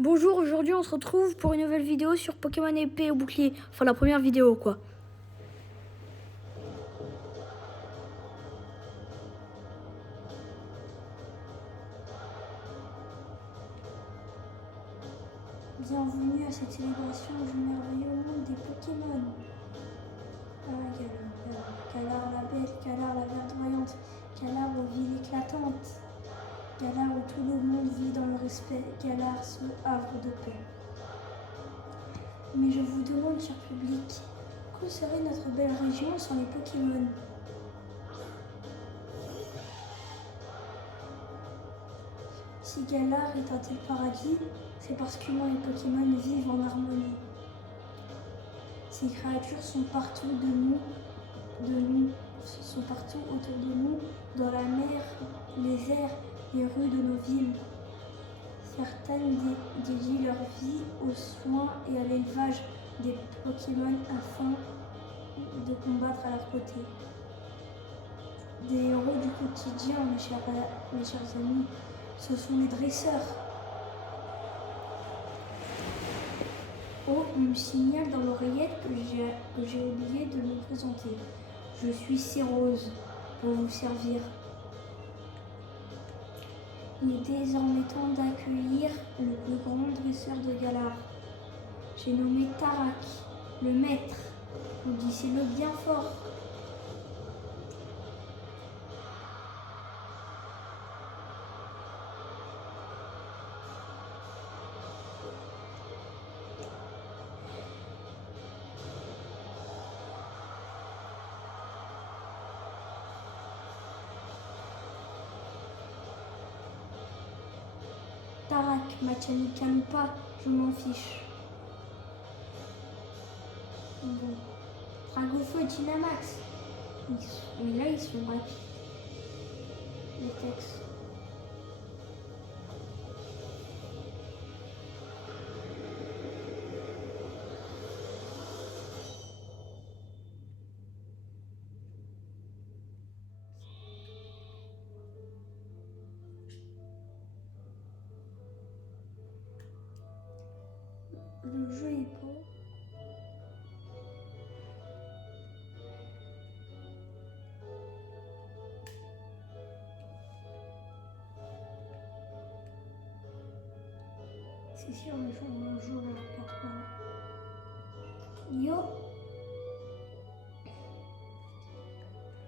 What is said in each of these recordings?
Bonjour, aujourd'hui on se retrouve pour une nouvelle vidéo sur Pokémon épée au bouclier. Enfin la première vidéo quoi. Bienvenue à cette célébration du merveilleux monde des Pokémon. Galar la belle, Galar la verdoyante, Galar aux villes éclatantes, Galar où tout le monde vit dans le respect, Galar ce havre de paix. Mais je vous demande, cher public, que serait notre belle région sans les Pokémon? Si Galar est un tel paradis, c'est parce qu'humains et Pokémon vivent en harmonie. Ces créatures sont partout sont partout autour de nous, dans la mer, les airs, les rues de nos villes. Certaines dédient leur vie aux soins et à l'élevage des Pokémon afin de combattre à leur côté. Des héros du quotidien, mes chers amis, ce sont les dresseurs. Oh, on me signale dans l'oreillette que j'ai oublié de me présenter. Je suis Cérose, pour vous servir. Il est désormais temps d'accueillir le plus grand dresseur de Galar. J'ai nommé Tarak, le maître. Vous disiez-le bien fort. Tarak, Machanica ou pas, je m'en fiche. Bon. Dragofeu et Dynamax. Mais là, ils sont rapides. Les textes. Le jeu est beau. C'est sûr, le jour, je regarde pas. Yo!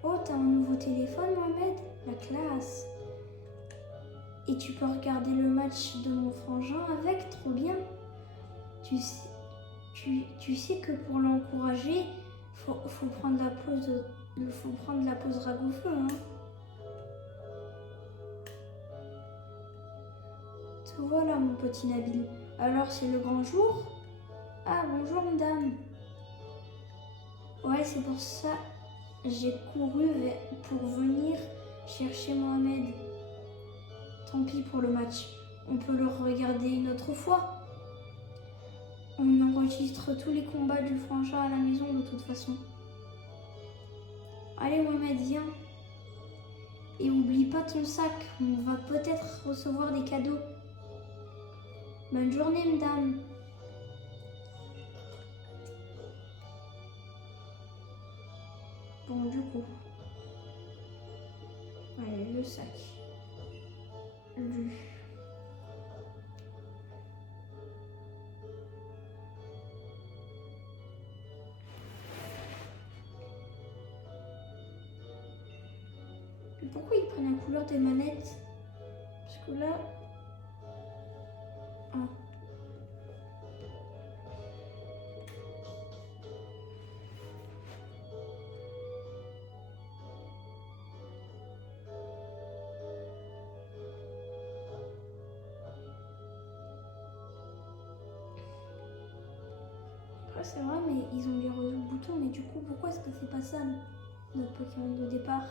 Oh, t'as un nouveau téléphone, Mohamed? La classe! Et tu peux regarder le match de mon frangin avec, trop bien! Tu sais que pour l'encourager, faut prendre la pause Dragofeu, hein? Te voilà, mon petit Nabil. Alors, c'est le grand jour? Ah, bonjour, madame. Ouais, c'est pour ça j'ai couru pour venir chercher Mohamed. Tant pis pour le match. On peut le regarder une autre fois. On enregistre tous les combats du frangin à la maison de toute façon. Allez, Mohamed, viens. Et oublie pas ton sac. On va peut-être recevoir des cadeaux. Bonne journée, madame. Bon, du coup. Allez, le sac. Lu. Et pourquoi ils prennent la couleur des manettes? Parce que là... Ah. Après, c'est vrai, mais ils ont les boutons. Mais du coup, pourquoi est-ce que c'est pas ça, notre Pokémon de départ?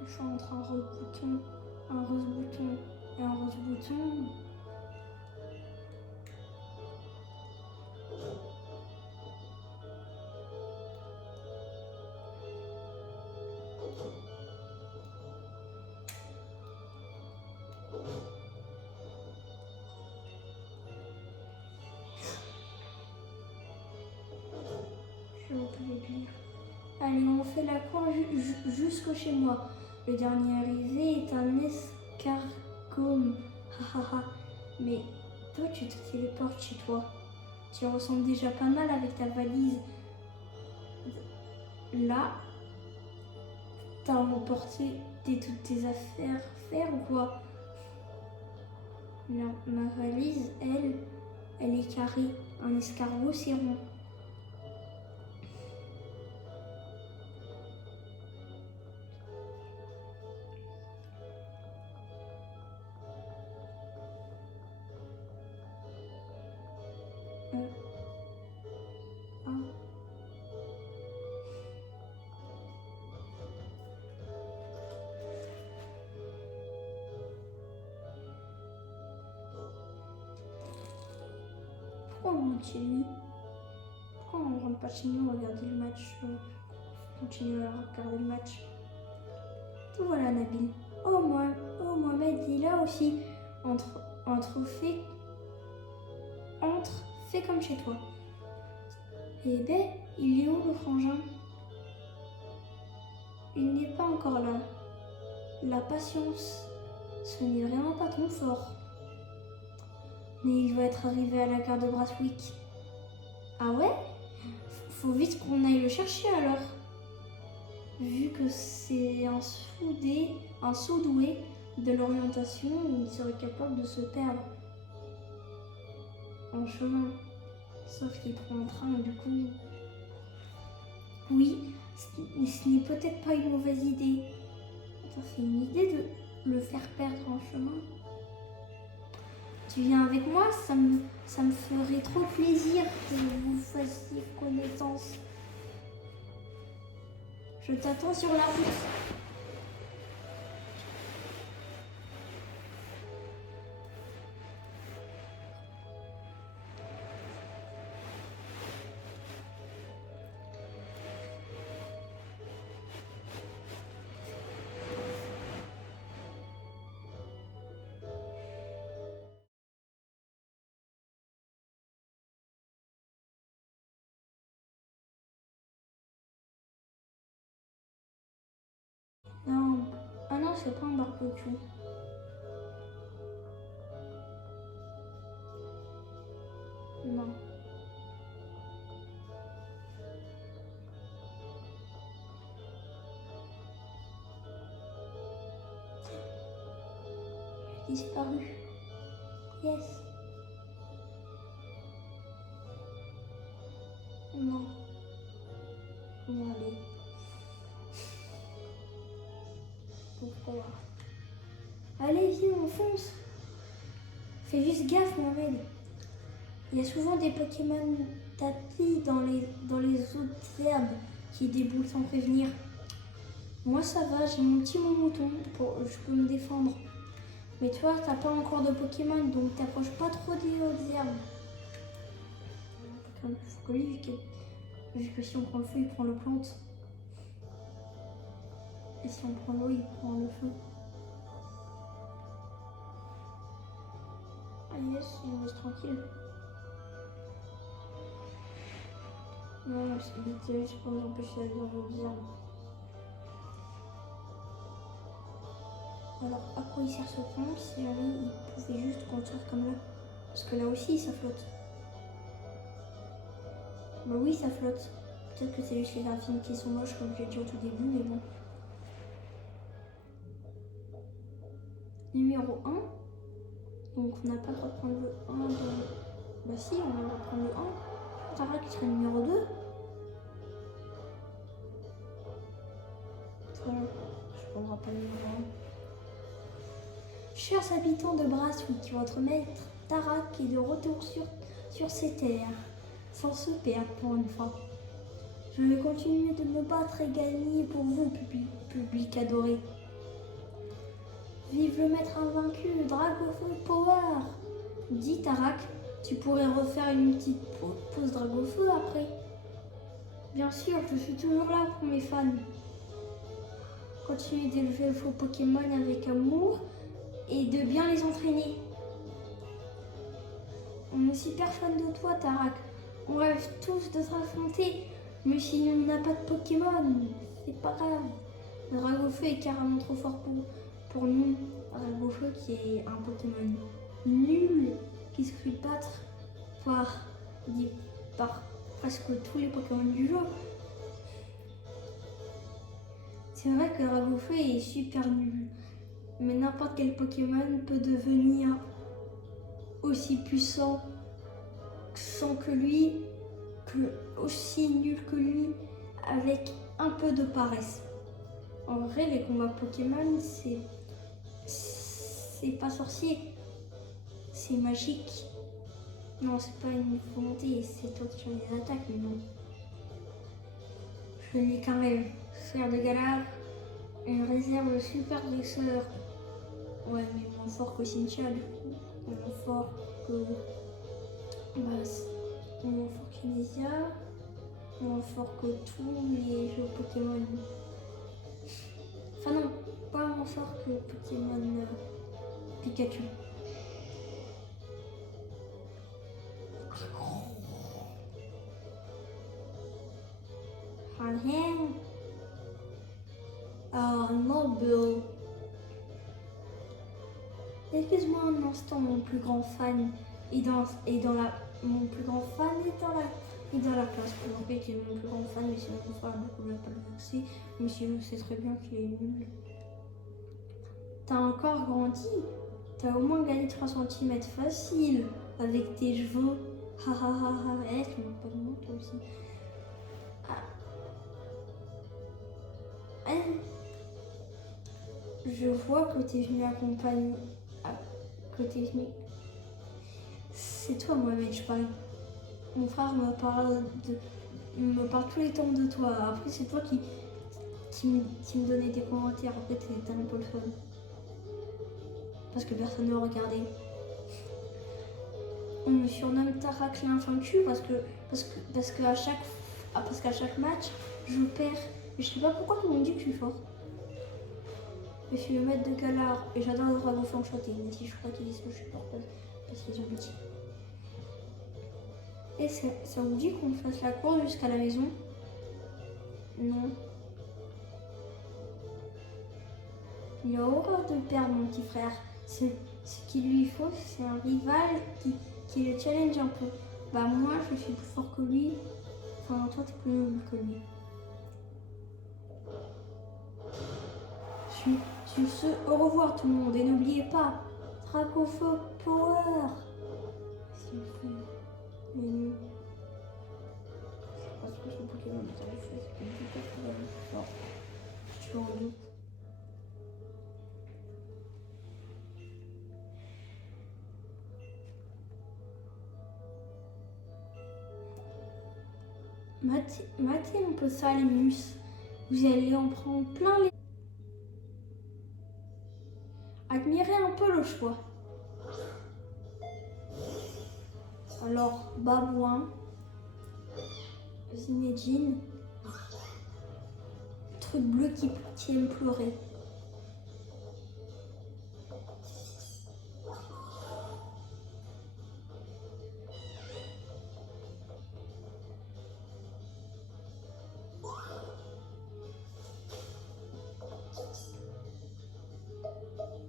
Le choix entre un rose bouton et un rose bouton. Je pouvais lire. Allez, on fait la cour jusqu'au chez moi. Le dernier arrivé est un escargot. Hahaha. Mais toi, tu te téléportes chez toi. Tu ressembles déjà pas mal avec ta valise. Là, t'as emporté toutes tes affaires faire ou quoi? Non, ma valise, elle est carrée. Un escargot, c'est rond. Ah. Pourquoi on rentre chez lui? Pourquoi on rentre pas chez nous regarder le match? Continuer à regarder le match. Tout voilà Nabil. Oh Mohamed, il est là aussi. Fais comme chez toi. Eh ben, il est où le frangin? Il n'est pas encore là. La patience, ce n'est vraiment pas ton fort. Mais il doit être arrivé à la gare de Brathwaite. Ah ouais? Faut vite qu'on aille le chercher alors. Vu que c'est un sous-doué de l'orientation, il serait capable de se perdre en chemin. Sauf qu'il prend un train, du coup... Oui, ce n'est peut-être pas une mauvaise idée. C'est une idée de le faire perdre en chemin. Tu viens avec moi, ça me ferait trop plaisir que vous fassiez connaissance. Je t'attends sur la route. Non, ah non, c'est pas un barbecue. Non. Il a disparu. Yes. Non. Bon, allez. Pourquoi? Allez, viens, on fonce. Fais juste gaffe, Mohamed. Il y a souvent des Pokémon tapis dans les autres herbes qui déboulent sans prévenir. Moi, ça va, j'ai mon petit mouton, je peux me défendre. Mais toi, t'as pas encore de Pokémon, donc t'approches pas trop des autres herbes. Il faut que lui, vu que si on prend le feu, il prend le plante. Et si on prend l'eau, il prend le feu. Ah yes, il reste tranquille. Non, c'est juste pour nous empêcher d'aller dans vos herbes. Alors, à quoi il sert ce pont si jamais il pouvait juste construire comme là? Parce que là aussi, ça flotte. Bah oui, ça flotte. Peut-être que c'est juste les graphismes qui sont moches, comme je l'ai dit au tout début, mais bon. Numéro 1. Donc, on n'a pas à reprendre le 1 dans... Bah si, on va reprendre le 1. Tara qui serait numéro 2. Voilà. Je prendrai pas le numéro 1. Chers habitants de Brathwaite, votre maître Tarak est de retour sur ces terres, sans se perdre pour une fois. Je vais continuer de me battre et gagner pour vous, public adoré. Vive le maître invaincu, Dragofeu Power! Dis Tarak, tu pourrais refaire une petite pause Dragofeu après. Bien sûr, je suis toujours là pour mes fans. Continuez d'élever vos Pokémon avec amour et de bien les entraîner. On est super fan de toi, Tarak. On rêve tous de s'affronter, mais si on n'a pas de Pokémon, c'est pas grave. Dragofeu est carrément trop fort pour nous. Dragofeu qui est un Pokémon nul, qui se fait battre par presque tous les Pokémon du jeu. C'est vrai que Dragofeu est super nul, mais n'importe quel Pokémon peut devenir aussi puissant sans que lui, aussi nul que lui, avec un peu de paresse. En vrai, les combats Pokémon, c'est pas sorcier, c'est magique. Non, c'est pas une volonté, c'est toi qui fais des attaques, mais non. Je n'ai qu'un rêve, faire de Galar, une réserve super dresseur. Ouais, mais moins fort que Cynthia, du coup. Moins fort que... moins fort qu'Inésia. Moins fort que tous les jeux Pokémon. Enfin non, pas moins fort que Pokémon Pikachu. Mobile. Excuse-moi un instant, mon plus grand fan est dans la mon plus grand fan est dans la classe pour montrer qu'il est mon plus grand fan, mais sinon mon frère ne l'a pas le vexer, mais sinon c'est très bien qu'il est nul. T'as encore grandi, t'as au moins gagné 3 cm facile avec tes cheveux. Ha ha ha ha, tu m'as pas de nom toi aussi. Je vois que t'es venu accompagner. Que t'es venu. C'est toi, Mohamed, je parle. Mon frère me parle tous les temps de toi. Après, c'est toi qui me donnait des commentaires. En fait, t'es un peu le fun. Parce que personne ne le regardait. On me surnomme Tarak l'invaincu parce qu'à chaque match, je perds. Mais je sais pas pourquoi tout le monde dit que je suis fort. Je suis le maître de Galar et j'adore le Dragofeu enchanté. Mais si je crois qu'ils disent que je suis fort parce qu'ils ont petit. Et ça vous dit qu'on fasse la course jusqu'à la maison? Non. Il a horreur de perdre, mon petit frère. Ce qu'il lui faut, c'est un rival qui le challenge un peu. Bah moi, je suis plus fort que lui. Enfin, toi, t'es plus noble que lui. Sur ce, au revoir tout le monde et n'oubliez pas, Dragofeu Power. S'il vous plaît. Mais non. Je sais pas ce que son Pokémon est en fait, c'est que du coup, fort. Tu en doutes. Matez un peu ça, les mus. Vous allez en prendre plein les... Admirez un peu le choix. Alors, Babouin, Zinedine, truc bleu qui aime pleurer.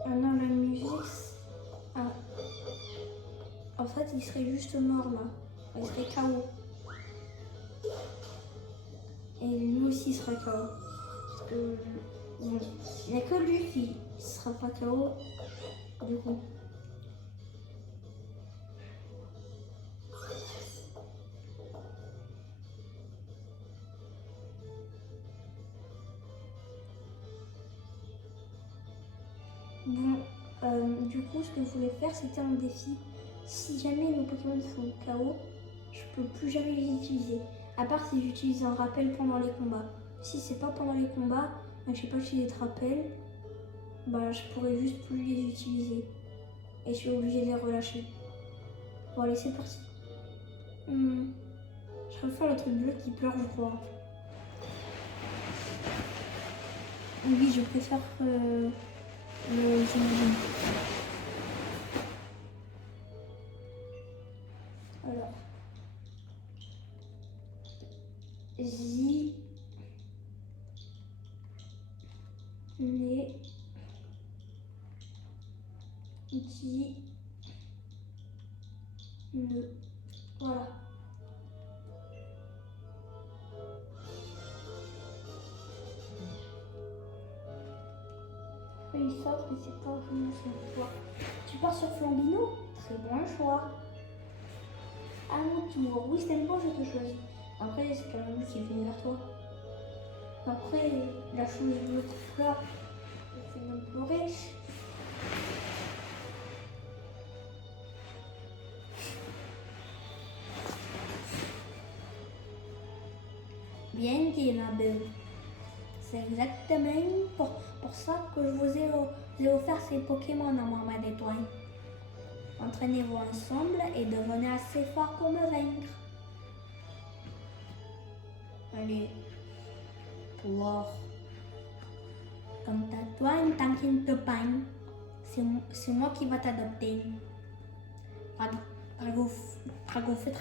Ah non, la musique... Ah. En fait, il serait juste mort là. Il serait KO. Et lui aussi sera KO. Parce que... Bon, il n'y a que lui qui sera pas KO. Du coup. Bon, du coup, ce que je voulais faire, c'était un défi. Si jamais nos Pokémon sont KO, je peux plus jamais les utiliser. À part si j'utilise un rappel pendant les combats. Si c'est pas pendant les combats, je sais pas utiliser de rappel, bah je pourrais juste plus les utiliser. Et je suis obligée de les relâcher. Bon allez, c'est parti. Je vais faire le truc bleu qui pleure, je crois. Oui, je préfère le Zinedine. J, né, J, ne. Voilà. Après, il sort, mais c'est pas vraiment son choix. Tu pars sur Flambino? Très bon choix. À mon tour. Oui, c'est moi, je te choisis. Après, c'est quand même lui qui vient vers toi. Après, la chose de l'autre fleur, elle fait même pleurer. Bien dit, ma belle. C'est exactement pour ça que je vous ai offert ces Pokémon à moi, ma détoile. Entraînez-vous ensemble et devenez assez fort pour me vaincre. Allez, pour comme Tatouane, tant qu'il ne te pagne, c'est moi qui va t'adopter. Dragoufet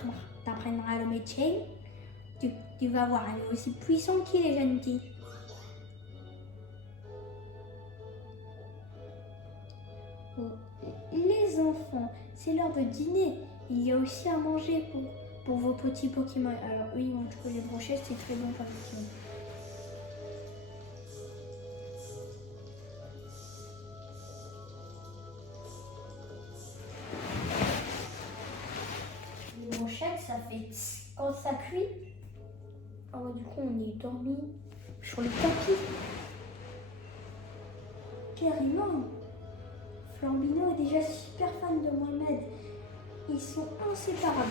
t'apprendra le métier. Tu vas voir, elle est aussi puissante qu'il est gentil. Les enfants, c'est l'heure de dîner. Il y a aussi à manger pour vos petits Pokémon. Alors eux, ils mangent que les brochettes, c'est très bon pour les Pokémon. Les brochettes, ça fait quand ça cuit. Alors du coup, on est dormi sur le tapis. Carrément. Flambino est déjà super fan de Mohamed. Ils sont inséparables.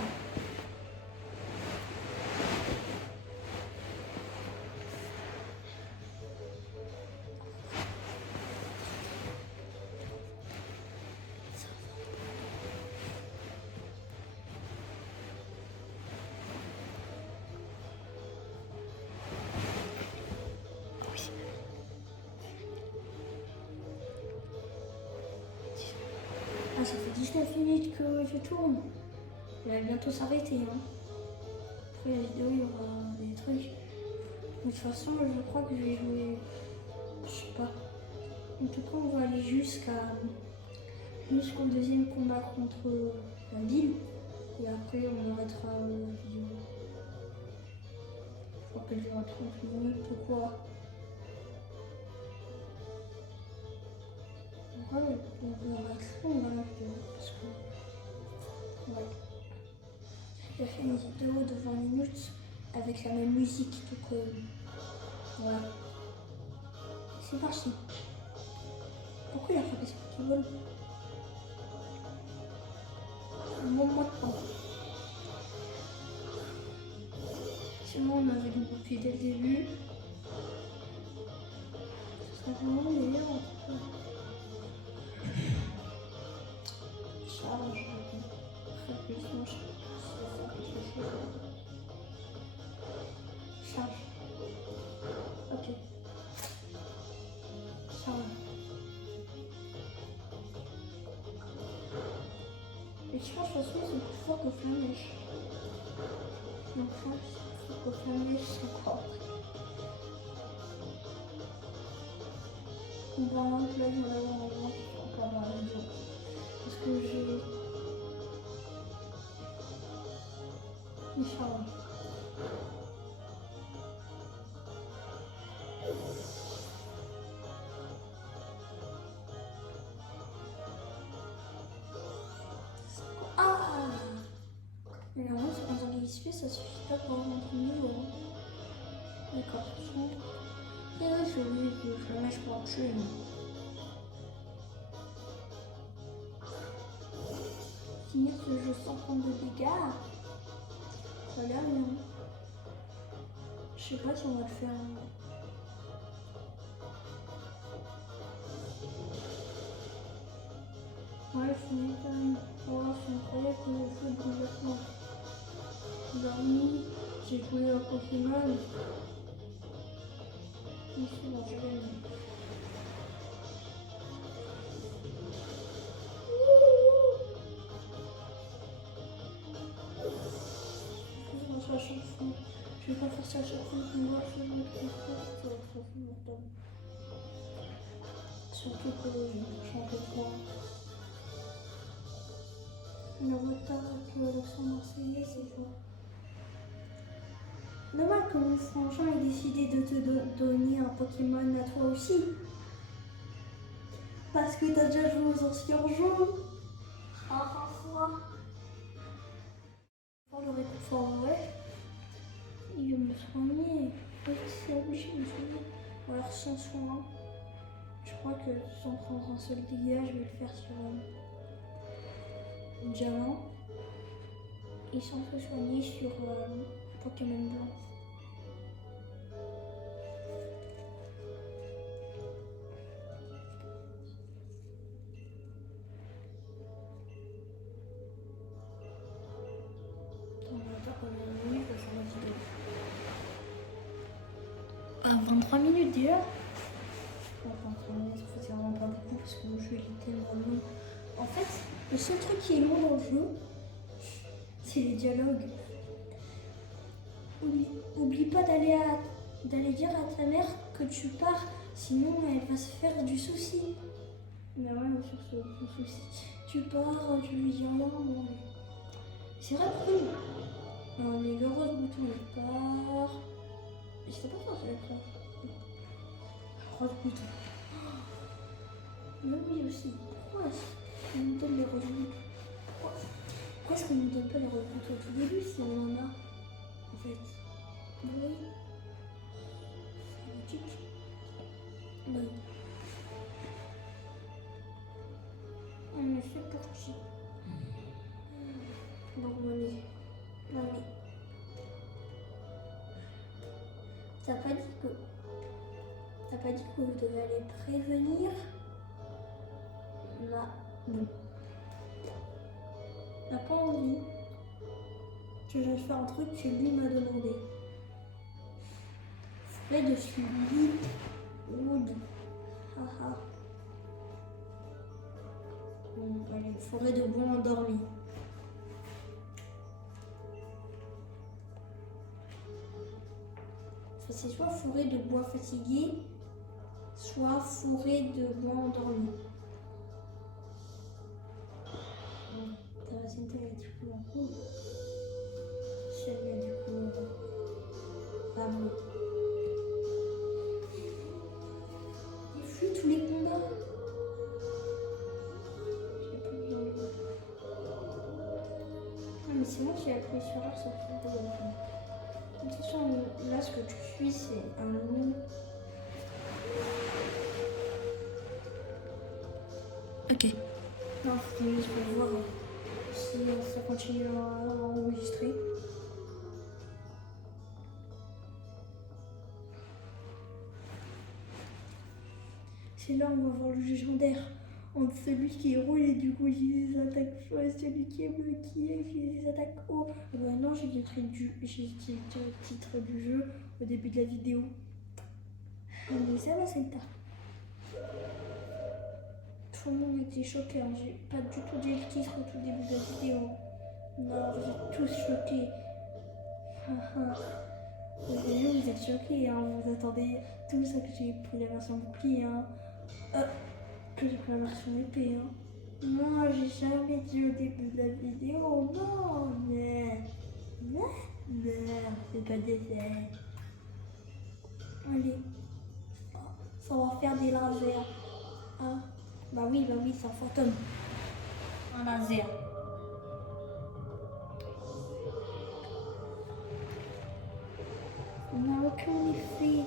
Ah, ça fait 19 minutes que je tourne. Il va bientôt s'arrêter. Hein. Après la vidéo, il y aura des trucs. De toute façon, je crois que je vais jouer. Je sais pas. En tout cas, on va aller jusqu'au deuxième combat contre la ville. Et après, on arrêtera la vidéo. Je crois qu'elle durera 30 minutes. Pourquoi? Ouais, on va extraire dans la vidéo parce que ouais. J'ai fait une vidéo de 20 minutes avec la même musique, donc voilà. C'est parti. Pourquoi il a frappé ce Pokéball? Bon mois de temps. Sinon on avait depuis dès le début. Ce serait vraiment meilleur en tout cas. Charge. Rapidement, charge. Ok. Charge. Les charges, de toute façon, sont plus forts que Flamèche. Donc là, c'est plus fort que Flamèche, c'est quoi? On va voir là, il y en a un moment qui sont pas dans la vidéo. Parce que j'ai. Les charges. Ah! Mais normalement, c'est quand on XP, ça suffit pas pour rentrer niveau. D'accord, et là, je vais que Flamèche pour en tuer. Finir ce jeu sans prendre de dégâts, ça a l'air bien. Je sais pas si on va le faire. Ouais, je finis quand même. Voilà, c'est incroyable que le jeu de développement. Dormi, j'ai joué à Pokémon. Ici, bon, je vais. Sur la chanson, je vais pas faire à chaque fois qu'on voit ce mot de confiance, tu vas être insupportable. Surtout que je chantais pas. Le retard avec l'accent marseillais, c'est quoi? Dommage que mon frangin ait décidé de te donner un Pokémon à toi aussi. Parce que t'as déjà joué aux anciens jeux. Ah, pour le réconfort, ouais. Il veut me soigner. Oui, c'est obligé de me soigner. Ou alors sans soin. Je crois que sans prendre un seul dégât, je vais le faire sur Diamant. Et sans se soigner sur Pokémon Blanc. Ah, 23 minutes déjà. Enfin, 23 minutes, c'est vraiment pas beaucoup parce que le jeu est tellement long. En fait, le seul truc qui est long dans le jeu, c'est les dialogues. Oublie pas d'aller dire à ta mère que tu pars, sinon elle va se faire du souci. Mais ouais, sur ce souci. Tu pars, tu lui dis rien, non. C'est vrai que non, mais le rose bouton il part. J'étais pas forcé avec ça. Rose bouton. Mais oui aussi. Pourquoi est-ce qu'on nous donne les roses boutons? Pourquoi est-ce qu'on nous donne pas les roses boutons au tout début si on en a? En fait. Oui. C'est logique. Oui. Mais c'est pour qui? Bon, allez. Allez. T'as pas dit que vous devez aller prévenir? Là. Non. T'as pas envie que je fasse un truc que lui m'a demandé. Fait de suivi Wood. Haha. Bon, allez, forêt de bois endormi. Enfin, c'est soit forêt de bois fatigué, soit forêt de bois endormi. Ta racine elle est du coup en cours. Celle-là du coup pas bon. Il fuit tous les combats. J'ai plus besoin de voir. Ah mais c'est moi qui ai appuyé sur R, ça fait de la attention, là ce que tu suis c'est un loup. Ok. Non, c'était juste pour voir si ça continue à enregistrer. C'est là où on va voir le légendaire entre celui qui est rouge et du coup j'ai des attaques faux et celui qui est bleu qui est j'ai des attaques haut. Non, j'ai dit le titre du jeu au début de la vidéo. Mais ça va, c'est le tas. Tout le monde était choqué, hein. J'ai pas du tout dit le titre au tout début de la vidéo. Non, vous êtes tous choqués. Vous êtes choqués, hein. Vous attendez tous à que j'ai pris la version bouclier, hein. Que j'ai pris la version épée, hein. Moi, j'ai jamais dit au début de la vidéo. Non, mais c'est pas des faits. Allez. Ça va faire des lasers. Ah. Bah oui, c'est un fantôme. Un laser. On n'a aucun effet.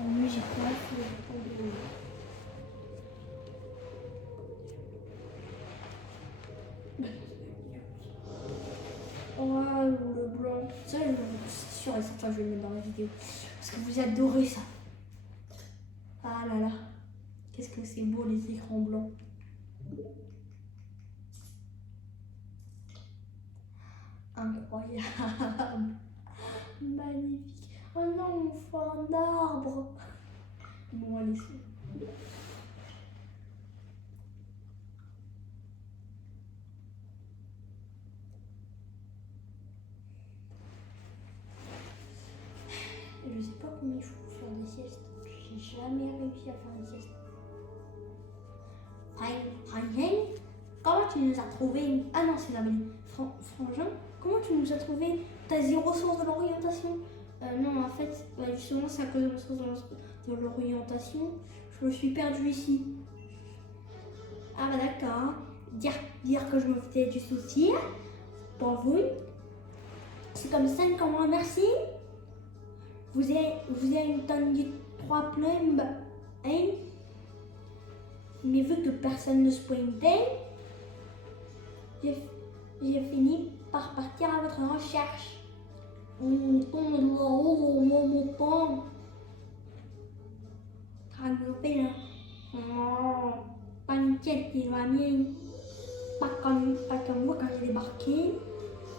Oh, mais j'ai pas fait. Oh, le blanc. Ça, c'est sûr et certain, je vais le mettre dans la vidéo. Parce que vous adorez ça. Ah là là. Qu'est-ce que c'est beau les écrans blancs. Incroyable. Magnifique. Oh non, on fait un arbre. Bon, allez, c'est... mais il faut faire des siestes. J'ai jamais réussi à faire une sieste. Frangin, comment tu nous as trouvé? Ah non, c'est la belle. Frangin, comment tu nous as trouvé? T'as zéro sens de l'orientation? Non, en fait, justement, c'est à cause de mon sens de l'orientation. Je me suis perdue ici. Ah bah d'accord. Dire que je me faisais du souci pour vous. C'est comme ça qu'on me remercie. Vous avez entendu 3 plombes, hein? Mais vu que personne ne se pointait, j'ai fini par partir à votre recherche. On tourne là-haut, mon temps. Tranquille, là. T'inquiète, il va bien. Pas comme moi quand j'ai débarqué.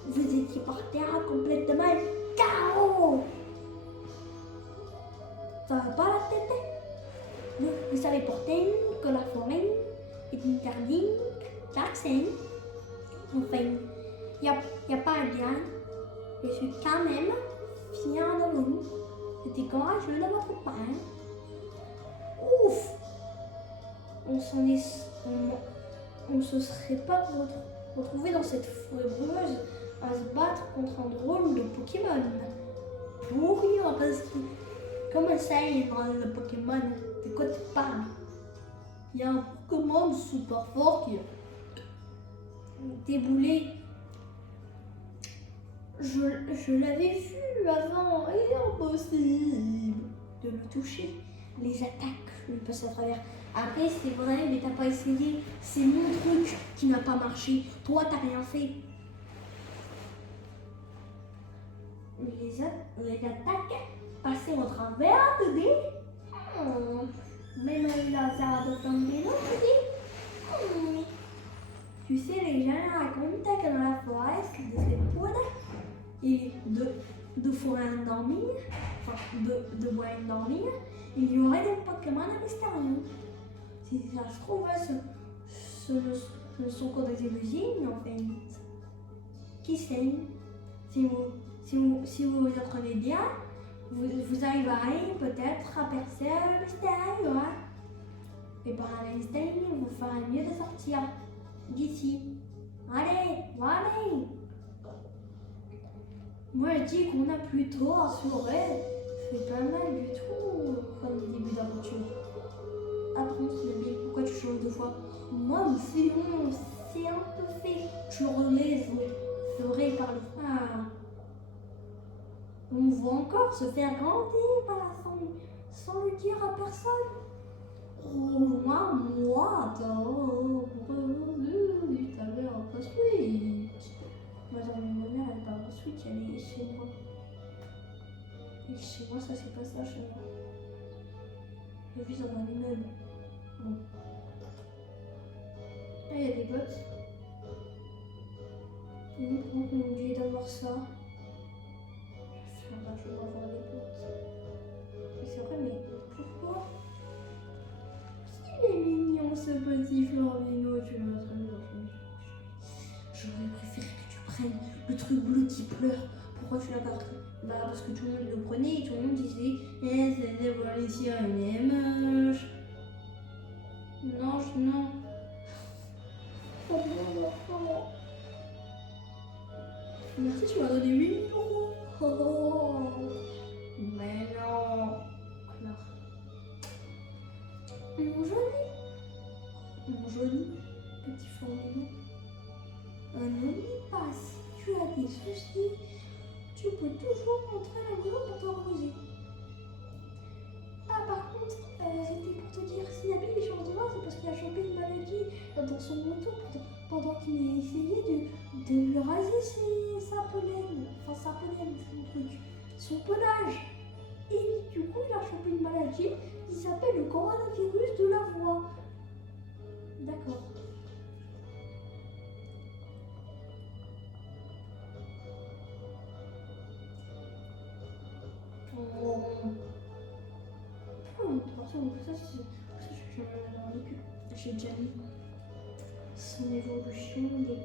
Vous étiez par terre complètement KO. Ça va pas la tête? Vous savez pourtant que la forêt est interdite d'accès. Enfin, il n'y a pas à dire. Je suis quand même fière de vous. C'était courageux de votre part. Ouf! On se serait pas retrouvé dans cette forêt brumeuse à se battre contre un drôle de Pokémon. Pour rien, parce que comment ça, il est drôle de Pokémon? De quoi tu parles? Il y a un Pokémon super fort qui a déboulé. Je l'avais vu avant et impossible de le toucher. Les attaques lui passent à travers. Après, c'est vrai, mais t'as pas essayé. C'est mon truc qui n'a pas marché. Toi, t'as rien fait. Les attaques passaient au travers de des... Même un hasard de tomber là, tu sais, les gens racontent que dans la forêt, de cette poudre et de forêt endormie, enfin de bois endormie, il y aurait des Pokémon à l'extérieur. Si ça se trouve, ce ne sont que des illusions, en fait. Qui sait? Si vous apprenez bien, vous arriverez peut-être à percer le mystère, hein? Et par l'instinct, vous ferez mieux de sortir d'ici. Allez, allez! Moi, je dis qu'on a plutôt assuré. C'est pas mal du tout comme début d'aventure. Apprends, Sylvie, pourquoi tu changes de fois? Moi, c'est un peu fait. Je relève, ferai par le phare. On va encore se faire grandir par la famille, sans le dire à personne. Oh, moi, t'avais un post-it. Ma mère, elle parle de Switch, elle est chez moi. Et chez moi, ça c'est pas ça chez moi. Je vis dans un immeuble. Bon. Là, il y a des bots. Et nous, on est obligé d'avoir ça. Je vais avoir des bots. Mais c'est vrai, mais pourquoi? Il est mignon ce petit Florino, tu l'as très bien. J'aurais préféré que tu prennes le truc bleu qui pleure. Pourquoi tu l'as pas pris? Bah parce que tout le monde le prenait et tout le monde disait c'est des policiers, il est moche. Non. Merci, tu m'as donné 8 000 euros. Oh. Mais non. Alors. Mon joli petit Florino. N'oublie pas, si tu as des soucis, tu peux toujours montrer la maison pour t'arroser. Ah, par contre, c'était pour te dire, si Nabil est change de voix, c'est parce qu'il a chopé une maladie dans son manteau pendant qu'il a essayé de lui raser sa pollen. Enfin, sa pollen, son pelage. Et du coup, il a chopé une maladie qui s'appelle le coronavirus de la voix. D'accord. J'ai déjà mis son évolution des.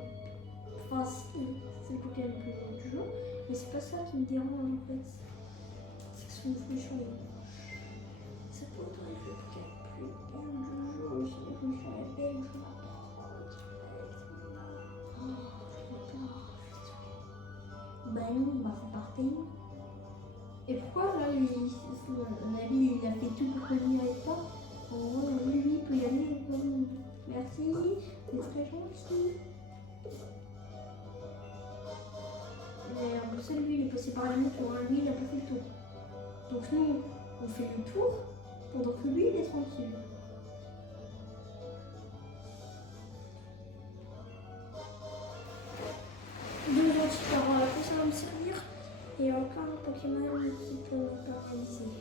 Enfin, c'est le Pokémon plus long du jeu, mais c'est pas ça qui me dérange en fait. C'est souffle chaud. Ça faudrait que je prenne plus bien de jour, je sais que je suis belle, je m'approche. Bah non, bah faut partir. Et pourquoi là, mon ami, il a fait tout pour venir avec toi? Oh, lui, il peut y aller. Merci, c'est très gentil. Mais en plus, lui, il est passé par la moto, hein. Lui, il a pas fait le tour. Donc nous, on fait le tour, pendant que lui, il est tranquille. Deux anticorps, là, ça va me servir. Et encore un Pokémon qui peut me paralyser.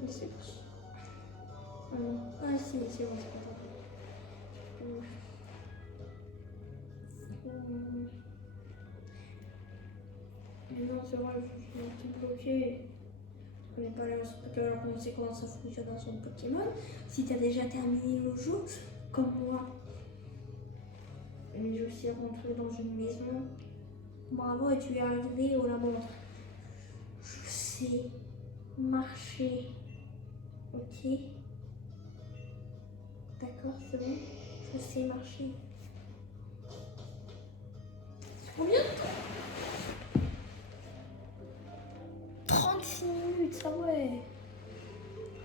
Mais c'est pas. Ah si, c'est bon, c'est pas mais non, c'est vrai, je suis un petit bloqué. Je connais pas la sait comment ça fonctionne dans son Pokémon. Si tu as déjà terminé le jeu, comme moi, mais je suis rentrée dans une maison. Bravo, et tu es arrivé au labo. Je sais marcher. Ok. D'accord, c'est bon. Je sais marcher. C'est combien de temps? 36 minutes, ça ouais.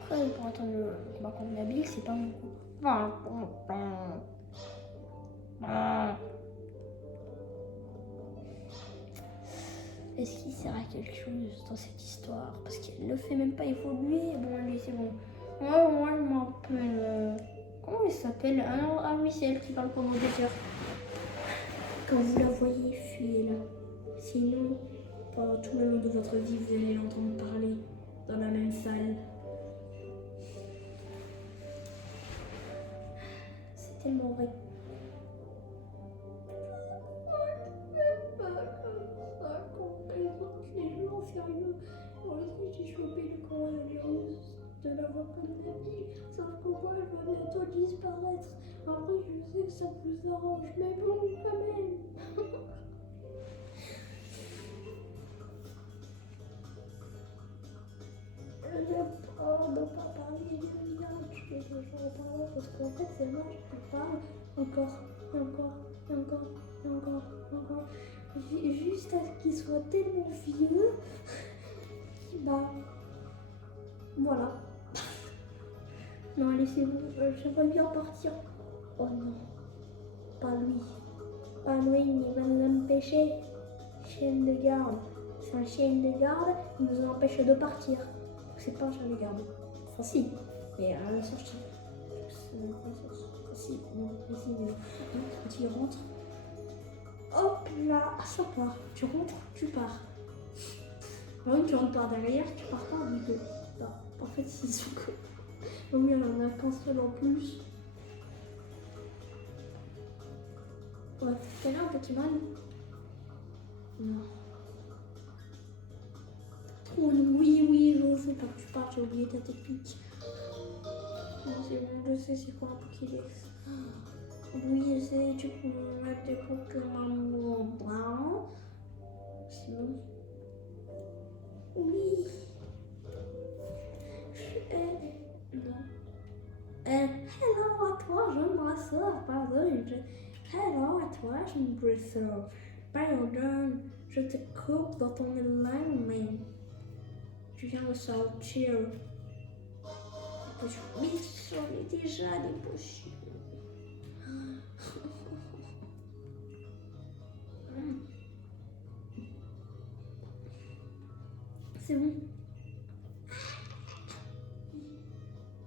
Après, pour attendre le combat contre Nabil, c'est pas beaucoup. Est-ce qu'il sert à quelque chose dans cette histoire? Parce qu'elle le fait même pas évoluer. Bon, allez, c'est bon. Moi, je m'appelle. Comment elle s'appelle? Ah non, ah oui, c'est elle qui parle pendant 2 heures. Quand vous la voyez, fuyez-la. Sinon, pendant tout le long de votre vie, vous allez l'entendre parler dans la même salle. C'est tellement vrai. Sérieux, moi aussi j'ai chopé le coronavirus de la voix comme Nabil, sauf que moi elle va bientôt disparaître. Après je sais que ça vous arrange, mais bon quand même. Oh, ne pas parler de lien, je vais toujours en parler parce qu'en fait c'est moi qui parle encore, et encore, et encore, et encore, et encore, juste à ce qu'il soit tellement vieux. Bah, voilà. Non, allez, c'est bon, j'aimerais bien partir. Oh non, pas lui. Pas lui, il va nous empêcher. Chienne de garde. C'est un chien de garde, il nous empêche de partir. C'est pas un chien de garde. Enfin, si, mais à la sortie. Si, non, si, non. Donc, quand il rentre, hop là, ça part. Tu rentres, tu pars. Par contre, tu rentres par derrière, tu pars pas du coup. Non, en fait, c'est Zuko. Au mieux, on en a qu'un seul en plus. Ouais, t'as là un Pokémon? Non. Oh oui, je sais pas que tu pars, j'ai oublié ta technique. Non, c'est bon, je sais c'est quoi un Pokédex. Oui, je sais, tu peux mettre des Pokémon bruns. Sinon. Oui. Non. Hello à toi, je m'assure, pardon. Hello à toi, je m'assure. Pardon, je te coupe dans ton élan, mais tu viens de sortir. Oui, j'en ai déjà des potions. C'est bon.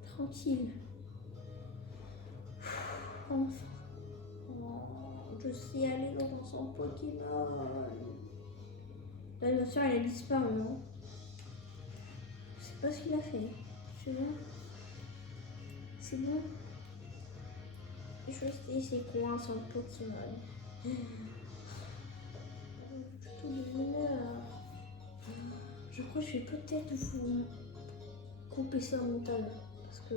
Tranquille. Enfin. Oh, je sais aller dans son Pokémon. Là, bien sûr, elle a disparu, non? Je sais pas ce qu'il a fait. C'est bon. C'est bon. Je sais c'est quoi son Pokémon. Tout de l'honneur. Je crois que je vais peut-être vous couper ça au montage. Parce que.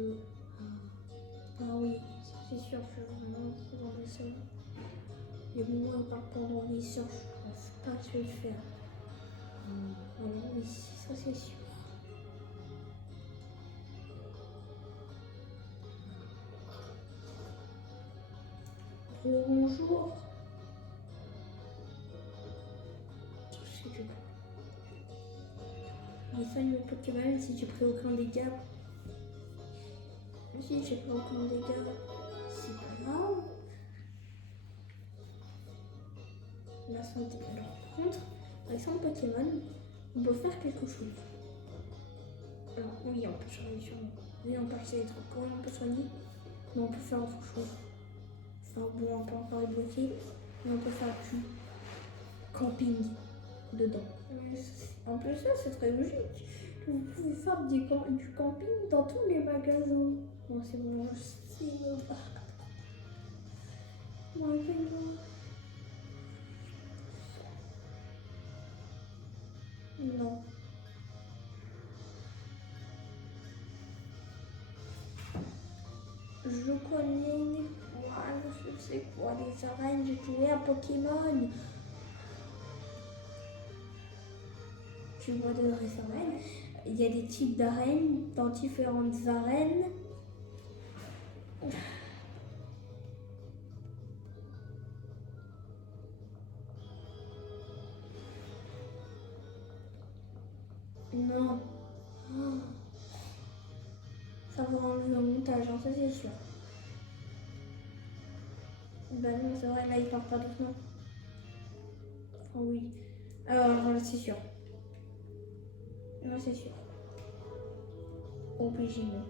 Ah oui, c'est sûr, je vais vraiment dans les sons. Les moments où il parle pendant les heures, je pense pas que je vais le faire. Voilà, oui, ça c'est sûr. Bonjour. Je sais que... Les fans de Pokémon, si j'ai pris aucun dégât. Si j'ai pris aucun dégât, c'est pas grave. La santé. Alors, par contre, avec son Pokémon, on peut faire quelque chose. Alors, oui, on peut soigner sur nous. Oui, on peut acheter des trucs. Oui, on peut soigner. Mais on peut faire autre chose. Enfin, bon, on peut encore être bloqué. Mais on peut faire du camping dedans. En plus, ça, c'est très logique. Vous pouvez faire du camping dans tous les magasins. Non, c'est bon, c'est bon. Non. Je connais, je sais quoi, les arènes, j'ai joué à Pokémon. Tu vois de vraies arènes. Il y a des types d'arènes dans différentes arènes. Non. Ça va enlever au montage, hein, ça c'est sûr. Ben non, c'est vrai, là il part pas doucement. Enfin oui. Alors voilà, c'est sûr. Là c'est sûr. Obligé, non.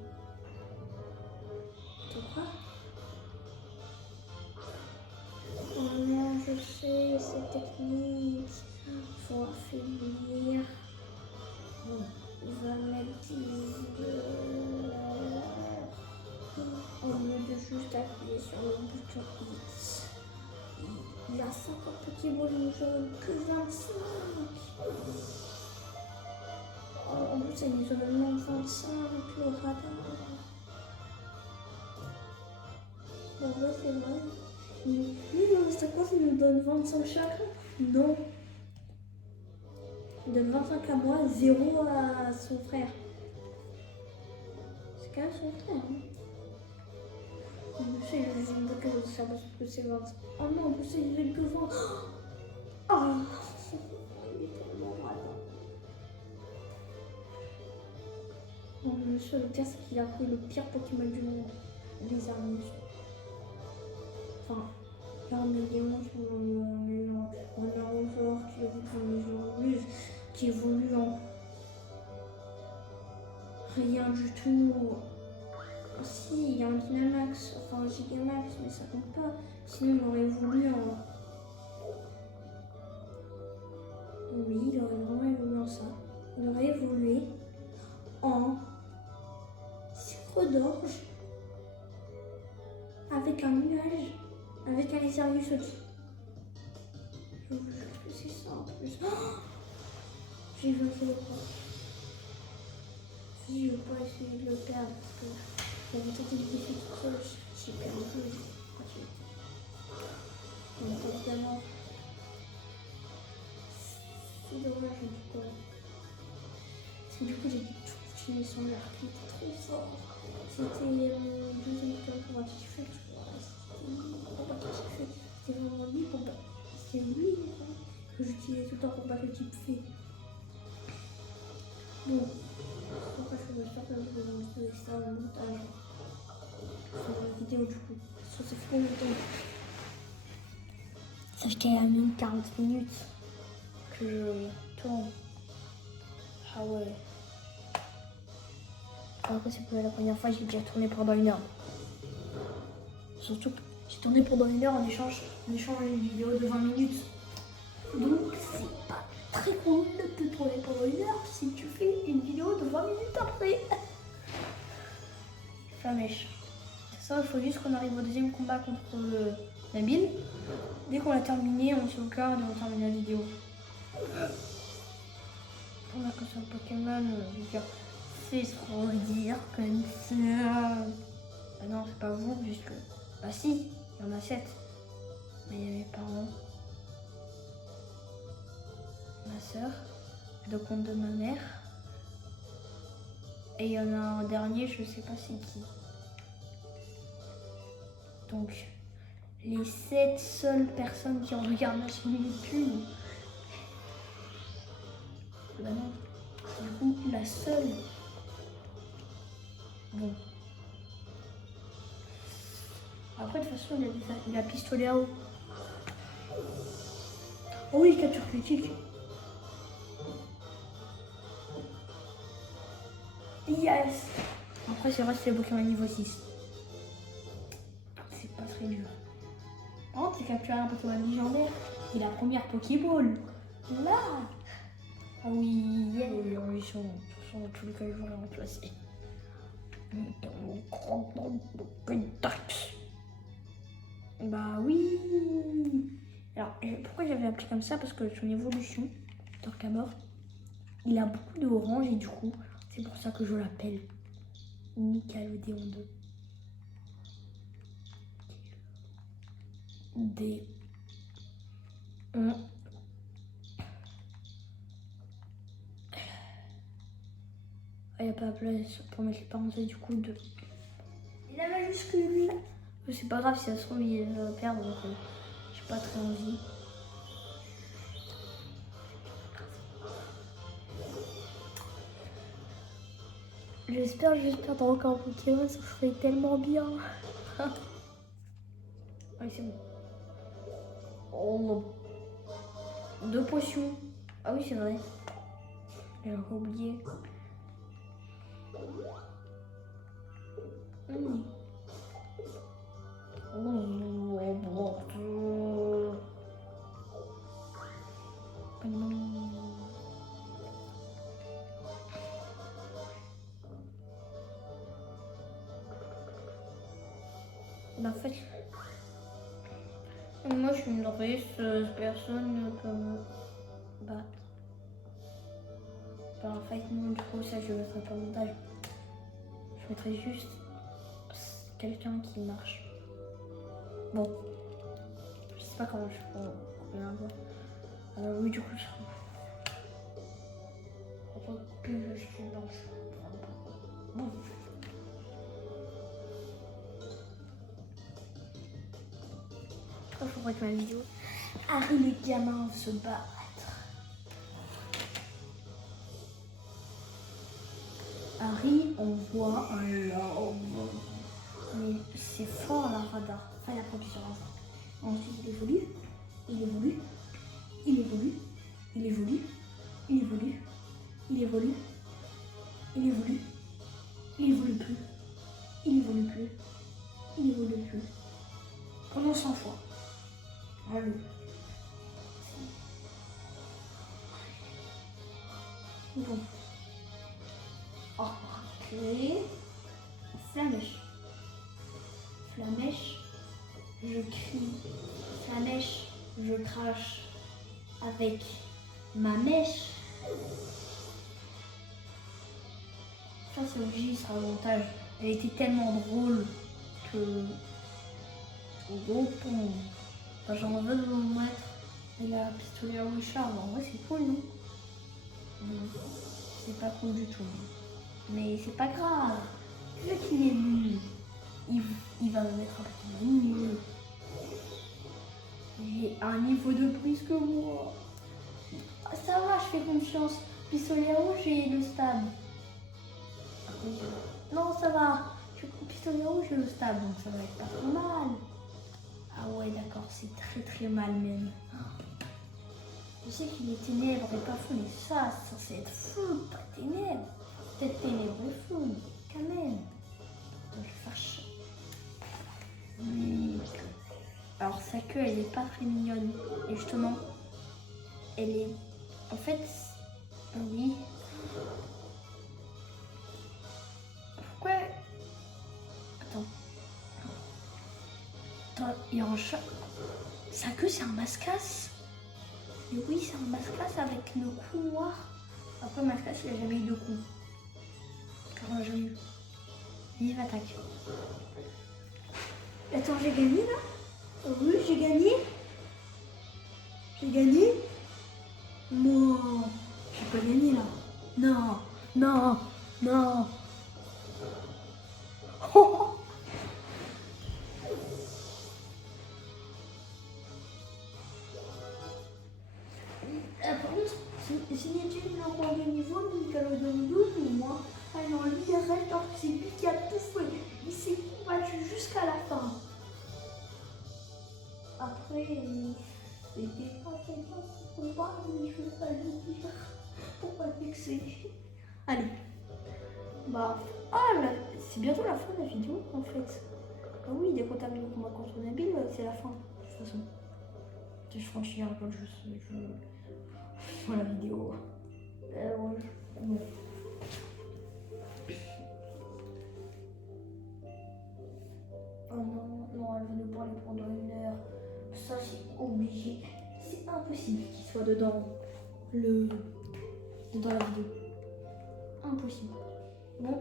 Tu crois? Oh non, je sais, c'est technique. Faut affaiblir. On va mettre au lieu de juste appuyer sur le bouton X. Il y a 50 Pokémon jaunes, que 25. En plus, ça nous donne même 25 le radar. En vrai, c'est vrai. Oui, mais c'est quoi, ça nous donne 25 chacun? Non. Il donne 25 à moi, 0 à son frère. C'est quand même son frère. Hein. Je sais, je dis que ça parce que c'est 20. Oh non, en plus, il est que 20. Oh, il est tellement malin. Oh, monsieur, le pire, c'est qu'il a pris le pire Pokémon du monde. Les Armus. Enfin, l'Armédéon, un Aurore qui évolue en rien du tout. Si, il y a un Dynamax, enfin un Gigamax, mais ça compte pas. Sinon, il aurait évolué en... Oui, il aurait vraiment évolué en ça. Il aurait évolué en sucre d'orge avec un nuage, avec un Lézardus au-dessus. Je vous jure que c'est ça en plus. Oh, j'ai vaincu le point. Si je veux pas essayer de le perdre parce que j'avais tenté de défi tout seul, j'ai perdu. Donc évidemment, c'est dommage du coup. Parce que du coup j'ai tout fini son arc qui était trop fort. C'était le deuxième combat qui fait, tu vois. C'était le combat qui fait. C'était vraiment lui, combat. C'est lui que j'utilisais tout le temps pour battre le type fait. Bon, pourquoi je fais que je vais montrer ça au montage sur la vidéo du coup. Ça fait combien de temps? Ça fait qu'il y a même 40 minutes que je tourne. Ah ouais. Alors que c'est pas la première fois, j'ai déjà tourné pendant 1 heure. Surtout que j'ai tourné pendant 1 heure en échange d'une vidéo de 20 minutes. Donc c'est pas très cool de tourner pendant 1 heure si tu fais une vidéo de 20 minutes après. Ça mèche. C'est ça, il faut juste qu'on arrive au deuxième combat contre Nabil. Dès qu'on l'a terminé, on sauvegarde et on termine la vidéo. On a que ça Pokémon, je veux dire, c'est trop dire comme ça. Ah non, c'est pas vous, juste que... Bah si, il y en a 7. Mais il y a mes parents, ma soeur de compte de ma mère. Et il y en a un dernier, je sais pas c'est qui. Donc, les 7 seules personnes qui regardent ma chaîne YouTube. Bah non. Du coup, la seule. Bon. Après, de toute façon, il a pistolet à eau. Oh oui, capture critique. Yes. Après, c'est vrai que c'est Pokémon niveau 6. C'est pas très dur. Par contre, c'est capturer un Pokémon légendaire. Et la première Pokéball. Là. Ah oui, yeah. Ils sont dans tous les cas, ils vont les remplacer. Bah oui. Alors, pourquoi j'avais appelé comme ça? Parce que son évolution, Torcamor, il a beaucoup de orange et du coup, c'est pour ça que je l'appelle Nickelodeon 2. D. Il n'y a pas de place pour mettre les parenthèses du coup de. Et la majuscule. C'est pas grave si ça se trouve il va perdre donc j'ai pas très envie. J'espère perdre encore un Pokémon, ça serait tellement bien. Oui c'est bon. Oh, 2 potions. Ah oui c'est vrai. J'ai encore oublié. En fait, moi je me laisse personne comme battre. Par un fight mode, du coup ça je mettrai pas au montage. Je mettrai juste quelqu'un qui marche. Bon, je sais pas comment je peux couper un doigt. Oui du coup je que je suis blanche. Bon. Il faudrait que ma vidéo. Harry le gamin se battre. Harry envoie un love. Mais c'est fort la radar. Enfin, il a produit sur radar. Ensuite, il évolue. Il évolue. Il évolue. Il évolue. Il évolue. Il évolue. Il évolue. Il évolue plus. Il évolue plus. Il évolue plus. Pendant 100 fois. Allez. Bon. Ok. Flamèche. Flamèche. Je crie. Flamèche. Je crache. Avec ma mèche. Ça c'est obligé, ce sera le montage. Elle était tellement drôle que. Gros pont. Enfin, j'en veux de vous mettre. Et la pistolet à Richard, en vrai c'est cool, non? C'est pas cool du tout. Mais c'est pas grave. Vu qu'il est nul, il va me mettre un petit nul. J'ai un niveau de plus que moi. Ça va, je fais confiance. Pistolet rouge et le stab. Non, ça va. Je fais pistolet rouge et le stab, donc ça va être pas trop mal. Ah ouais, d'accord, c'est très très mal même. Je sais qu'il est ténèbres et pas fou, mais ça, c'est censé être fou, pas ténèbres. Peut-être ténèbres et fou, quand même. Donc je fâche. Alors sa queue, elle est pas très mignonne. Et justement, elle est... En fait, oui. Pourquoi... Attends, il y a un chat. Sa queue, c'est un mascasse. Et oui, c'est un mascasse avec nos coups noirs. Après, mascasse, il a jamais eu de coups. Car on a jamais eu. Vive attaque. Attends, j'ai gagné là? Oui, j'ai gagné. J'ai gagné? Moi, j'ai pas gagné. Non, non, non. Oh. Par contre, c'est Nietchel le roi de niveau, Nickelodeon 12 ou moi? Ah non, lui il reste parce que c'est lui qui a tout fait. Il s'est combattu jusqu'à la fin. Après, c'était pas très bien ce combat, mais je vais pas le dire pour pas le vexer. Allez. Bah, c'est bientôt la fin de la vidéo en fait. Ah oui, dès qu'on termine le combat contre Nabil, c'est la fin, de toute façon. Je franchis un peu la vidéo. Ouais, bon. Oh non, non, elle va nous parler pendant 1 heure. Ça, c'est obligé. C'est impossible qu'il soit dedans dans la vidéo. Impossible. Bon.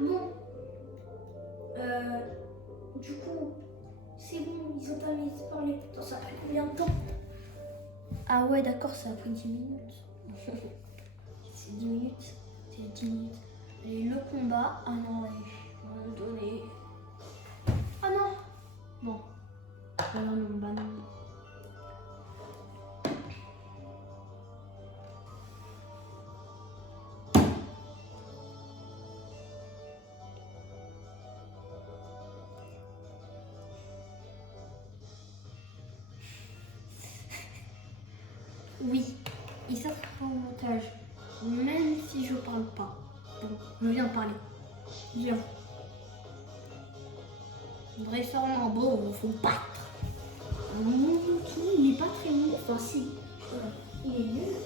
Bon, du coup, c'est bon, ils ont terminé de parler. Attends, ça a pris combien de temps? Ah ouais, d'accord, ça a pris 10 minutes. C'est 10 minutes, c'est 10 minutes. Et le combat, ah non, ouais, à un moment donné. Ah non. Bon, non, bah non. Oui, et ça sera au montage, même si je parle pas. Bon, je viens de parler. Viens. Récemment, bon, il faut battre. Mon tout, il est pas très nul. Enfin, si, il est nul.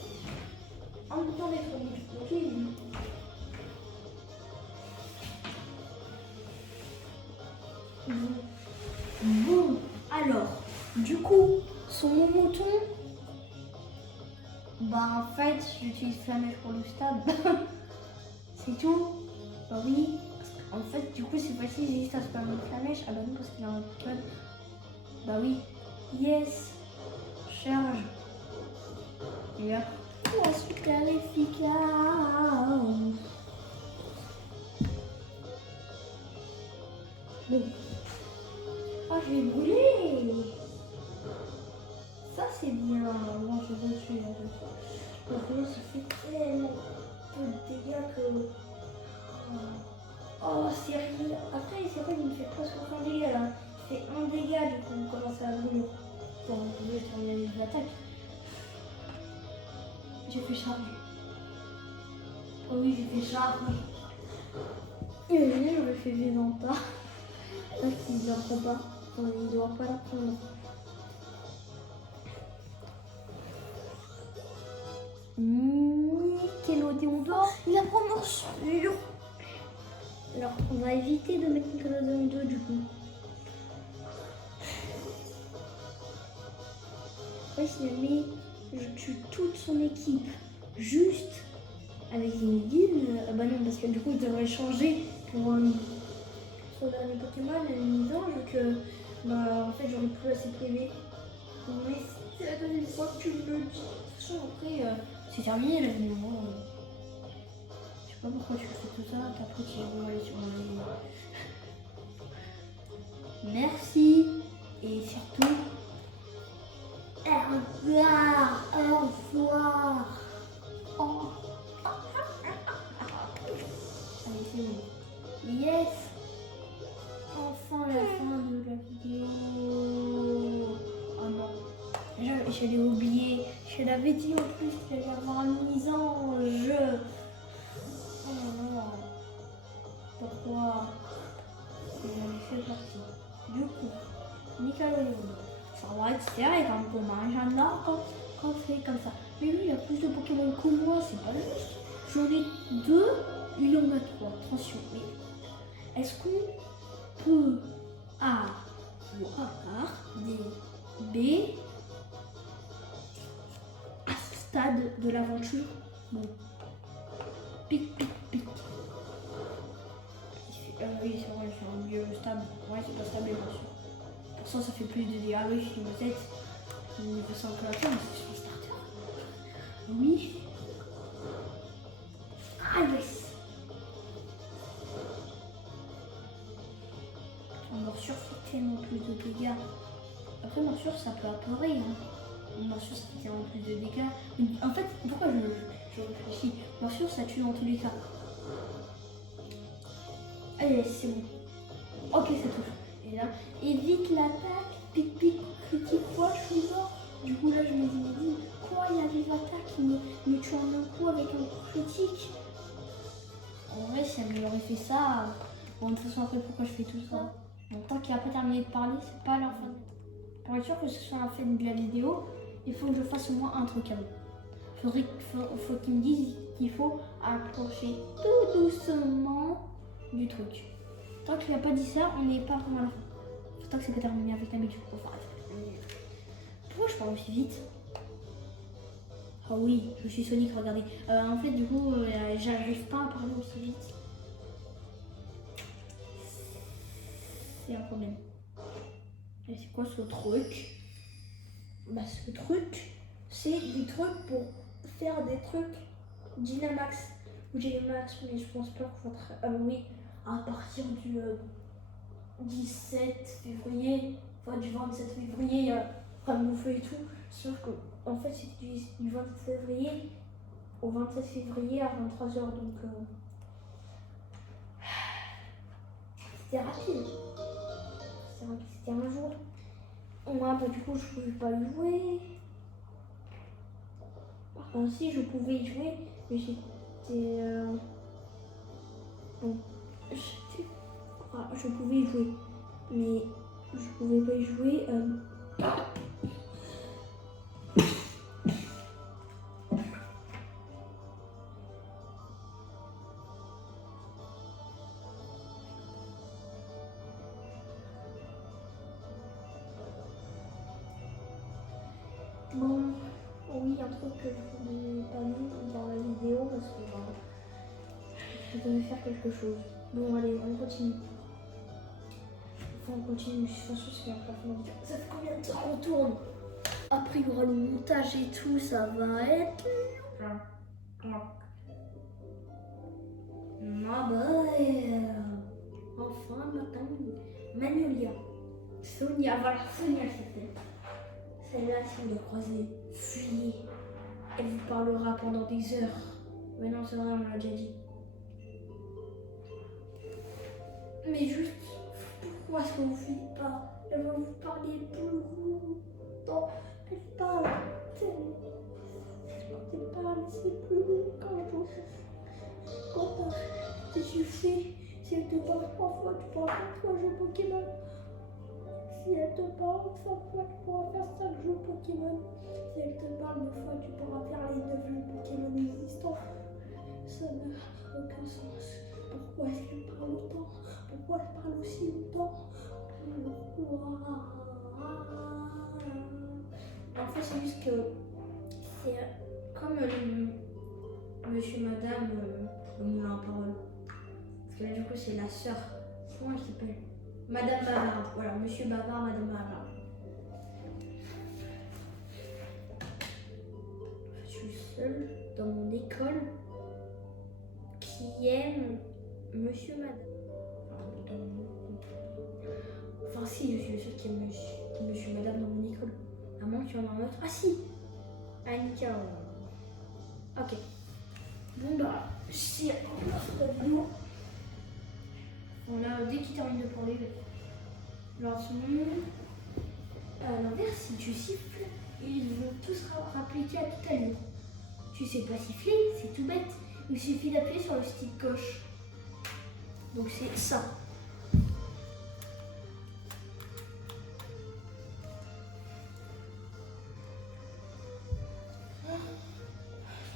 En même temps d'être nul. Ok, il est nul. Bon, alors, du coup, son mouton. Bah en fait, j'utilise Flamèche pour le stab. C'est tout. Bah oui. En fait, du coup, c'est facile, j'ai juste à spammer le Flamèche. Ah bah non, parce qu'il y a un code. Bah oui. Yes. Charge. Et hop. Oh, super efficace. Bon. Oh, je vais brûler. Ça, c'est bien. Bon, je vais tuer là. Donc là, ça fait tellement peu de dégâts que... Oh, sérieux. Après, c'est vrai qu'il me fait presque aucun dégât là. Il fait 1 dégât du coup, on commence à brûler. Bon, on peut terminer les attaques. J'ai fait charge. Oh oui, j'ai fait charge. Imaginez, j'aurais fait Vivanta. Là, qu'il ne la prend pas. Enfin, il ne doit pas la prendre. Nickelodeon d'or, il a prend morsure. Alors, on va éviter de mettre Nickelodeon 2 du coup. Après, si jamais je tue toute son équipe juste avec Zinedine, ah bah non, parce que du coup, il devrait changer pour son dernier Pokémon, Nidorge, vu que bah, en fait, j'aurais plus assez PV. Mais c'est la deuxième fois que tu me le dis. Après, c'est terminé la vidéo. Je sais pas pourquoi tu fais tout ça, qu'après tu vas aller sur mon vidéo. Merci et surtout, au revoir, au revoir. Oh. Allez, c'est bon. Yes. Enfin la fin de la vidéo. Oh non. Je l'ai oublié. Je l'avais dit en plus qu'il allait y avoir une mise en jeu. Oh non. Pourquoi? C'est parti. Du coup, Nickelodeon. Ça va être serré quand on mange un arbre quand c'est comme ça. Mais lui, il a plus de Pokémon que moi, c'est pas juste. J'en ai 2, il en a 3. Attention, mais est-ce qu'on peut avoir des B à ce stade de l'aventure? Bon. Pic, pic, pic. Oui, c'est vrai, c'est un vieux stable. Ouais, c'est pas stable, bien sûr. Pour ça fait plus de dégâts. Ah oui, je me tête. Il fait ça encore la fin, mais c'est sur le starter. Oui. Ah yes. En morsure fait tellement plus de dégâts. Après, morsure, ça peut apeurer. Hein. Une morsure, ça fait tellement plus de dégâts. En fait, pourquoi je réfléchis? Morsure, ça tue dans tous les cas. Allez, c'est bon. Ok, ça touche. Et là, évite l'attaque. Pic, pic, critique, quoi, je suis mort. Du coup, là, je me dis, quoi, il y a des attaques qui me tuent en un coup avec un coup critique. En vrai, si elle m'aurait fait ça, bon, de toute façon, après, pourquoi je fais tout ça? Bon, tant qu'il n'a pas terminé de parler, c'est pas la fin. Pour être sûr que ce soit la fin de la vidéo, il faut que je fasse au moins un truc à vous. Faut qu'il me dise qu'il faut approcher tout doucement du truc. Tant qu'il n'a pas dit ça, on n'est pas vraiment à la fin. Tant que c'est pas terminé avec la météo. Pourquoi je parle aussi vite? Ah oui, je suis Sonic, regardez. En fait, du coup, j'arrive pas à parler aussi vite. C'est un problème. Et c'est quoi ce truc? Bah, ce truc, c'est des trucs pour faire des trucs Dynamax ou Dynamax, mais je pense pas qu'on va oui, à partir du 17 février, enfin du 27 février, il y a Ramboufeu et tout. Sauf que, en fait, c'est du 27 février au 27 février à 23h, donc c'était rapide. C'était un jour. Moi, bah, du coup, je pouvais pas y jouer. Par contre, si, je pouvais y jouer, mais j'étais. Bon, je pouvais y jouer, mais je pouvais pas y jouer. Bon, oui, un truc que je voulais pas dire dans la vidéo parce que je devais faire quelque chose. Bon, allez, on continue. Enfin, on continue, de toute façon, c'est la fin de la vidéo. Ça fait combien de temps qu'on tourne? Après, il y aura le montage et tout, ça va être. Ma belle. Enfin, Magnolia. Sonia, voilà, Sonia, c'était. Celle-là, si vous la croisez, fuyez. Elle vous parlera pendant des heures. Mais non, c'est vrai, on l'a déjà dit. Mais juste, pourquoi est-ce que vous fuyez pas? Elle va vous parler plus longtemps. Elle parle tellement. Elle parle, c'est plus long quand t'es suffit. Si elle te parle 3 fois, tu pourras faire 3 jeux Pokémon. Si elle te parle 5 fois, tu pourras faire 5 jeux Pokémon. Si elle te parle 9 fois, tu pourras faire les 9 jeux Pokémon existants. Ça n'a aucun sens. Pourquoi est-ce qu'elle parle autant? Pourquoi elle parle aussi longtemps? Pourquoi? En fait, c'est juste que c'est comme monsieur, madame, le moulin à parole. Parce que là, du coup, c'est la sœur. Comment elle s'appelle? Madame Bavard. Voilà, monsieur Bavard, madame Bavard. Je suis seule dans mon école qui aime monsieur, madame. Enfin, si, je suis seule qui aime monsieur, madame dans mon école. À moins qu'il y en ait un autre. Ah, si! Annika. Ok. Bon, bah, c'est la vidéo. Bon, là, dès qu'il termine de parler, lancement. À l'inverse, si tu siffles, ils vont tous rappliquer à toute allure. Tu sais pas siffler, c'est tout bête. Il suffit d'appuyer sur le stick gauche. Donc c'est ça.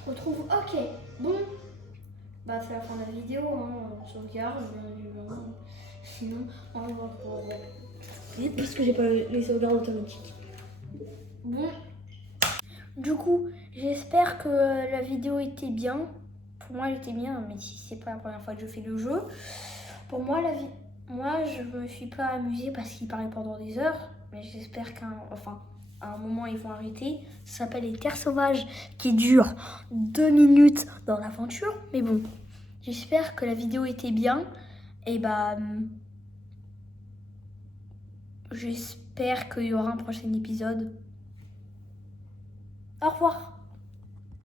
Je retrouve. Ok, bon. Bah c'est la fin de la vidéo, hein. On sauvegarde, sinon on va pour... Parce que j'ai pas les sauvegardes automatiques. Bon. Du coup, j'espère que la vidéo était bien. Pour moi, elle était bien, mais si c'est pas la première fois que je fais le jeu. Pour moi, moi, je me suis pas amusée parce qu'il parlait pendant des heures. Mais j'espère qu'à un moment, ils vont arrêter. Ça s'appelle Les Terres Sauvages, qui dure 2 minutes dans l'aventure. Mais bon, j'espère que la vidéo était bien. Et bah, j'espère qu'il y aura un prochain épisode. Au revoir.